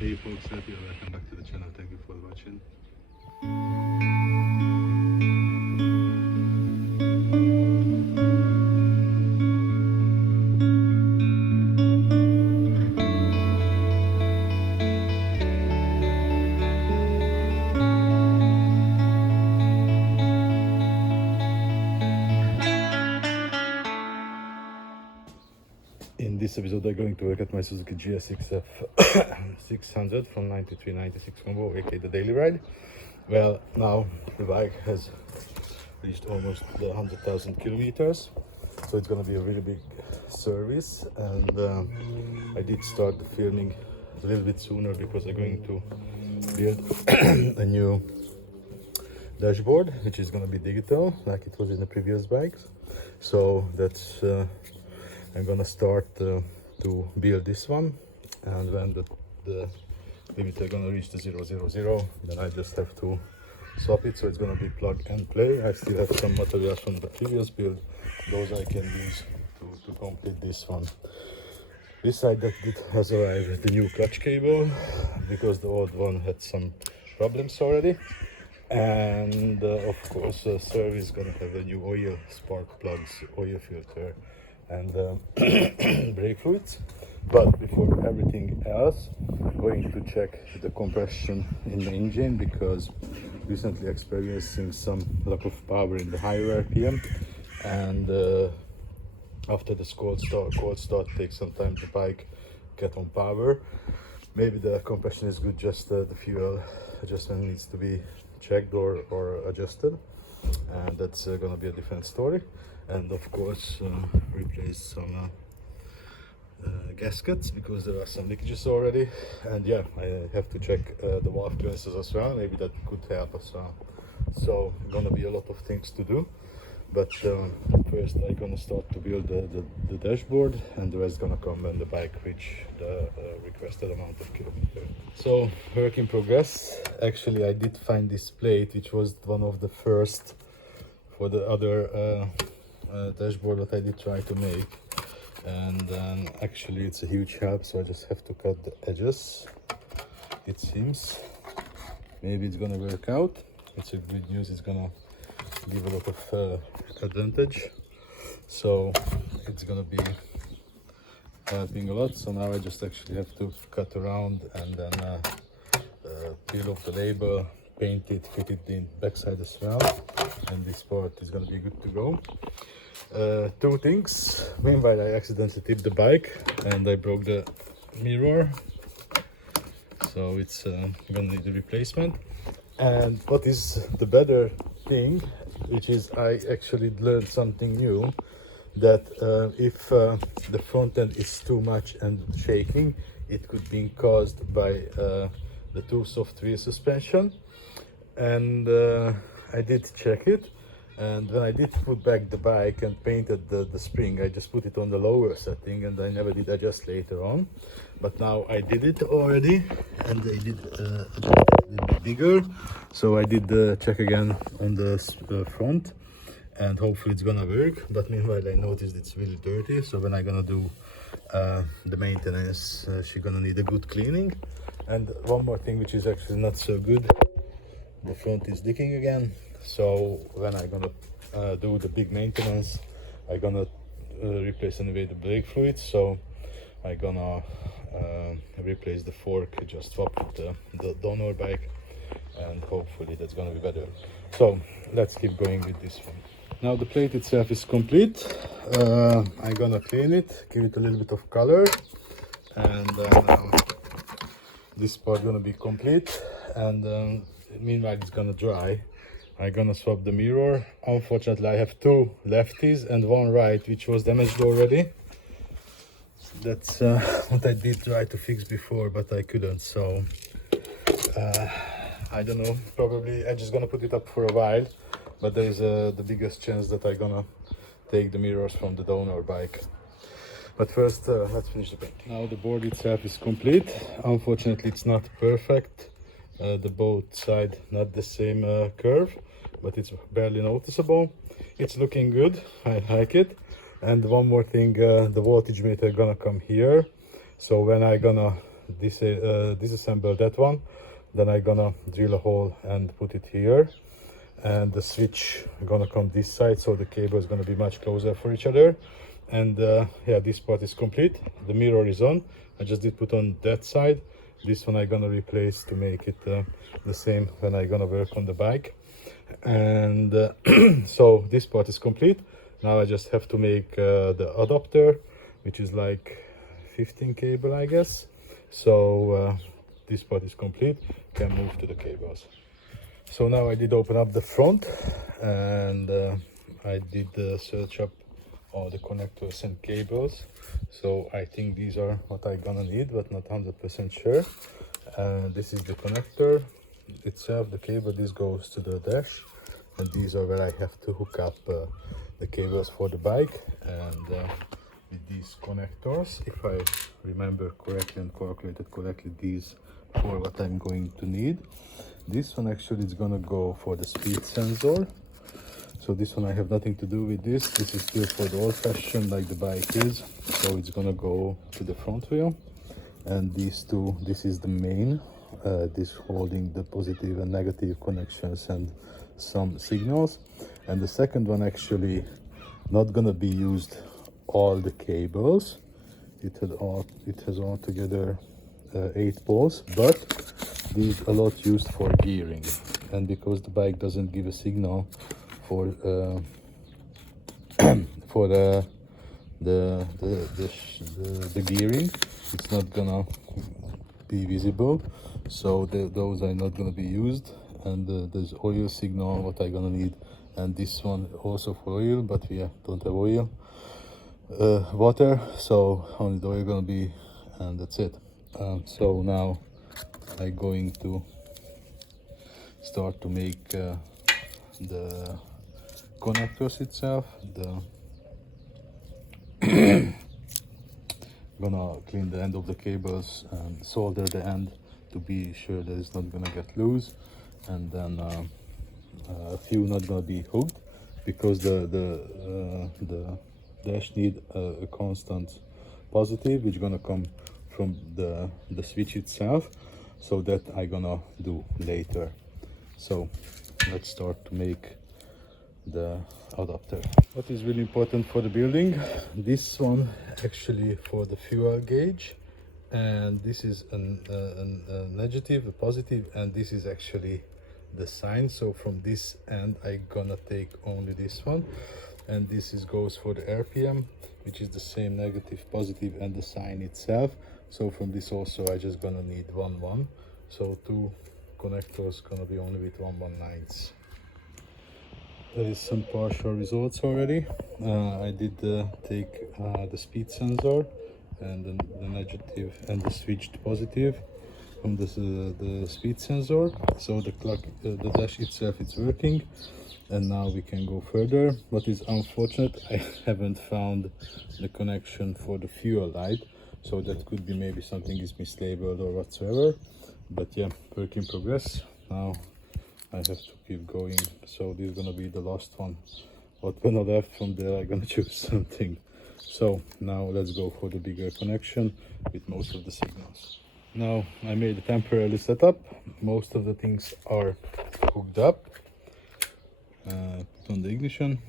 Hey folks, happy welcome back to the channel. Thank you for watching. In this episode, I'm going to look at my Suzuki GSX-600 from 93-96 combo, aka the daily ride. Well, now the bike has reached almost the 100,000 kilometers, so it's gonna be a really big service. And I did start the filming a little bit sooner because I'm going to build a new dashboard, which is gonna be digital, like it was in the previous bikes. So that's I'm gonna start to build this one, and when the limiter gonna reach the 000, then I just have to swap it. So it's gonna be plug and play. I still have some materials from the previous build, those I can use to complete this one. Beside that, it has arrived the new clutch cable because the old one had some problems already. And of course, service is gonna have a new oil, spark plugs, oil filter, and brake fluids. But before everything else, I'm going to check the compression in the engine because recently experiencing some lack of power in the higher RPM, and after the cold start takes some time the bike get on power. Maybe the compression is good, just the fuel adjustment needs to be checked or adjusted, and that's gonna be a different story. And of course replace some gaskets because there are some leakages already. And yeah, I have to check the valve clearances as well, maybe that could help as well. So gonna be a lot of things to do, but first I'm gonna start to build the dashboard, and the rest gonna come when the bike reach the requested amount of kilometers. So work in progress. Actually, I did find this plate, which was one of the first for the other dashboard that I did try to make, and actually it's a huge help. So I just have to cut the edges. It seems maybe it's gonna work out. It's a good news, it's gonna give a lot of advantage, so it's gonna be helping a lot. So now I just actually have to cut around and then peel off the label, paint it, fit it in backside as well, and this part is gonna be good to go. Two things. Meanwhile, I accidentally tipped the bike and I broke the mirror, so it's gonna need a replacement. And what is the better thing, which is I actually learned something new, that if the front end is too much and shaking, it could be caused by the too soft wheel suspension. And I did check it, and when I did put back the bike and painted the spring, I just put it on the lower setting, and I never did adjust later on. But now I did it already, and I did adjust it a little bit bigger. So I did check again on the front, and hopefully it's gonna work. But meanwhile, I noticed it's really dirty, so when I'm gonna do the maintenance, she's gonna need a good cleaning. And one more thing, which is actually not so good, the front is leaking again. So when I'm gonna do the big maintenance, I'm gonna replace anyway the brake fluid. So I'm gonna replace the fork, just swap the donor bike, and hopefully that's gonna be better. So let's keep going with this one. Now the plate itself is complete. I'm gonna clean it, give it a little bit of color, and this part gonna be complete. And meanwhile it's gonna dry. I'm gonna swap the mirror. Unfortunately, I have two lefties and one right, which was damaged already. That's what I did try to fix before, but I couldn't. So I don't know, probably I'm just gonna put it up for a while, but there is the biggest chance that I'm gonna take the mirrors from the donor bike. But first, let's finish the painting. Now the board itself is complete. Unfortunately, it's not perfect. The both side not the same curve, but it's barely noticeable. It's looking good, I like it. And one more thing, the voltage meter gonna come here. So when I gonna disassemble that one. Then I'm gonna drill a hole and put it here, and the switch gonna come this side, so the cable is gonna be much closer for each other. And yeah, this part is complete. The mirror is on. I just did put on that side. This one I'm gonna replace to make it the same when I'm gonna work on the bike. And so this part is complete. Now I just have to make the adapter, which is like 15 cable, I guess. So this part is complete. Can move to the cables. So now I did open up the front, and I did search up all the connectors and cables. So I think these are what I'm gonna need, but not 100% sure. This is the connector itself, the cable. This goes to the dash, and these are where I have to hook up the cables for the bike. And with these connectors, if I remember correctly and calculated correctly, these for what I'm going to need. This one actually is gonna go for the speed sensor. So this one I have nothing to do with this. This is still for the old-fashioned like the bike is. So it's gonna go to the front wheel. And these two, this is the main, this holding the positive and negative connections and some signals. And the second one actually not gonna be used all the cables. It has altogether 8 poles, but these a lot used for gearing. And because the bike doesn't give a signal for for the gearing, it's not gonna be visible. So those are not gonna be used. And there's oil signal what I'm gonna need, and this one also for oil, but we don't have oil. Water, so only the oil gonna be, and that's it. So now I'm going to start to make the connectors itself. Gonna clean the end of the cables and solder the end to be sure that it's not gonna get loose. And then a few not gonna be hooked because the dash need a constant positive, which gonna come from the switch itself. So that I gonna do later. So let's start to make the adapter. What is really important for the building, this one actually for the fuel gauge, and this is a negative, a positive, and this is actually the sign. So from this end I gonna take only this one, and this goes for the RPM, which is the same negative, positive, and the sign itself. So from this also I just gonna need 1 so 2 connectors gonna be only with 1/9. There is some partial results already. I did take the speed sensor and the negative and the switched positive from the speed sensor. So the clock, the dash itself is working, and now we can go further. What is unfortunate, I haven't found the connection for the fuel light, so that could be maybe something is mislabeled or whatsoever. But yeah, work in progress. Now I have to keep going. So this is gonna be the last one. What gonna left from there, I'm gonna choose something. So now let's go for the bigger connection with most of the signals. Now I made a temporary setup. Most of the things are hooked up. Put on the ignition.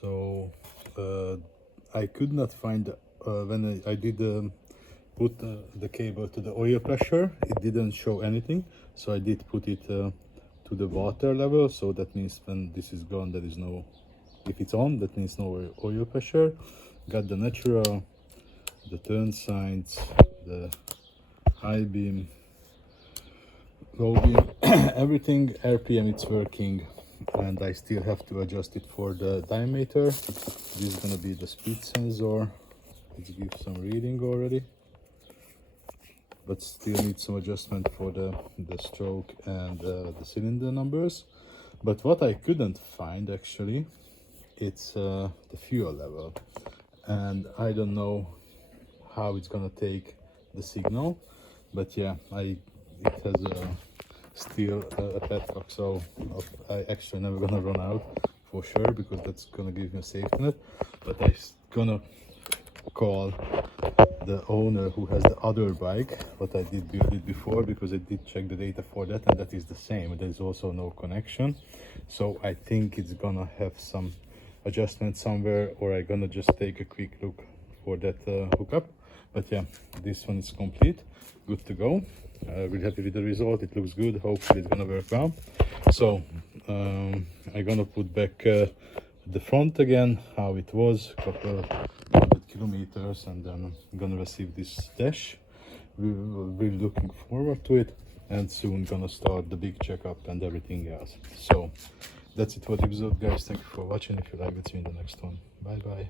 So I could not find when I did put the cable to the oil pressure, it didn't show anything. So I did put it to the water level. So that means when this is gone, there is no, if it's on, that means no oil pressure. Got the natural, the turn signs, the high beam, low beam, everything. RPM it's working, and I still have to adjust it for the diameter. This is gonna be the speed sensor. Let's give some reading already, but still need some adjustment for the stroke and the cylinder numbers. But what I couldn't find actually, it's the fuel level, and I don't know how it's gonna take the signal. But yeah, it has still a padlock, so I actually never gonna run out for sure, because that's gonna give me a safety net. But I'm gonna call the owner who has the other bike, but I did build it before, because I did check the data for that, and that is the same. There's also no connection, so I think it's gonna have some adjustment somewhere, or I'm gonna just take a quick look for that hookup. But yeah, this one is complete, good to go. Really happy with the result. It looks good. Hopefully it's gonna work well. So I'm gonna put back the front again how it was, couple 100 kilometers, and then I'm gonna receive this dash. We're looking forward to it, and soon gonna start the big checkup and everything else. So that's it for the episode, guys. Thank you for watching. If you like it, see you in the next one. Bye bye.